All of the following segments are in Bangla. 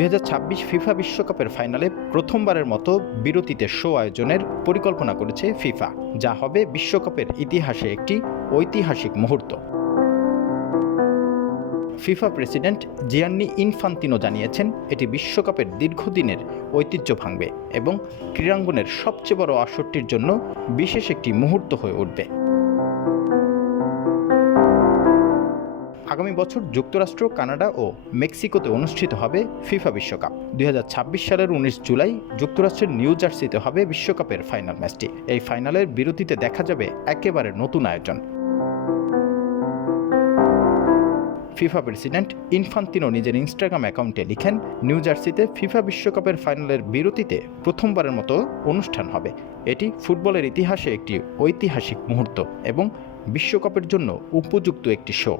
2026 ফিফা বিশ্বকাপের ফাইনালে প্রথমবারের মতো বিরতিতে শো আয়োজনের পরিকল্পনা করেছে ফিফা, যা হবে বিশ্বকাপের ইতিহাসে একটি ঐতিহাসিক মুহূর্ত। ফিফা প্রেসিডেন্ট জিয়ান্নি ইনফান্তিনো জানিয়েছেন, এটি বিশ্বকাপের দীর্ঘদিনের ঐতিহ্য ভাঙবে এবং ক্রীড়াঙ্গনের সবচেয়ে বড় আসরটির জন্য বিশেষ একটি মুহূর্ত হয়ে উঠবে। আগামী বছর যুক্তরাষ্ট্র, কানাডা ও মেক্সিকোতে অনুষ্ঠিত হবে ফিফা বিশ্বকাপ। 2026 সালের 19 জুলাই যুক্তরাষ্ট্রের নিউ জার্সিতে হবে বিশ্বকাপের ফাইনাল ম্যাচটি। এই ফাইনালের বিরতিতে দেখা যাবে একেবারে নতুন আয়োজন। ফিফা প্রেসিডেন্ট ইনফান্তিনো নিজের ইনস্টাগ্রাম অ্যাকাউন্টে লিখেন, নিউ জার্সিতে ফিফা বিশ্বকাপের ফাইনালের বিরতিতে প্রথমবারের মতো অনুষ্ঠান হবে। এটি ফুটবলের ইতিহাসে একটি ঐতিহাসিক মুহূর্ত এবং বিশ্বকাপের জন্য উপযুক্ত একটি শো।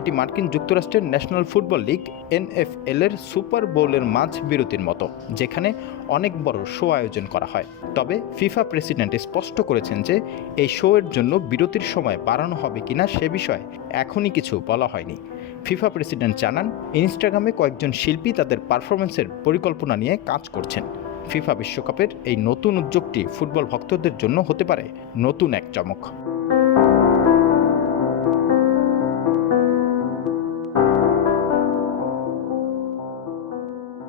এটি মার্কিন যুক্তরাষ্ট্রের ন্যাশনাল ফুটবল লিগ NFL এর সুপার বোলের মাঝ বিরতির মতো, যেখানে অনেক বড় শো আয়োজন করা হয়। তবে ফিফা প্রেসিডেন্ট স্পষ্ট করেছেন যে এই শো এর জন্য বিরতির সময় বাড়ানো হবে কিনা সে বিষয়ে এখনই কিছু বলা হয়নি। ফিফা প্রেসিডেন্ট জানান, ইনস্টাগ্রামে কয়েকজন শিল্পী তাদের পারফরমেন্সের পরিকল্পনা নিয়ে কাজ করছেন। ফিফা বিশ্বকাপের এই নতুন উদ্যোগটি ফুটবল ভক্তদের জন্য হতে পারে নতুন এক চমক।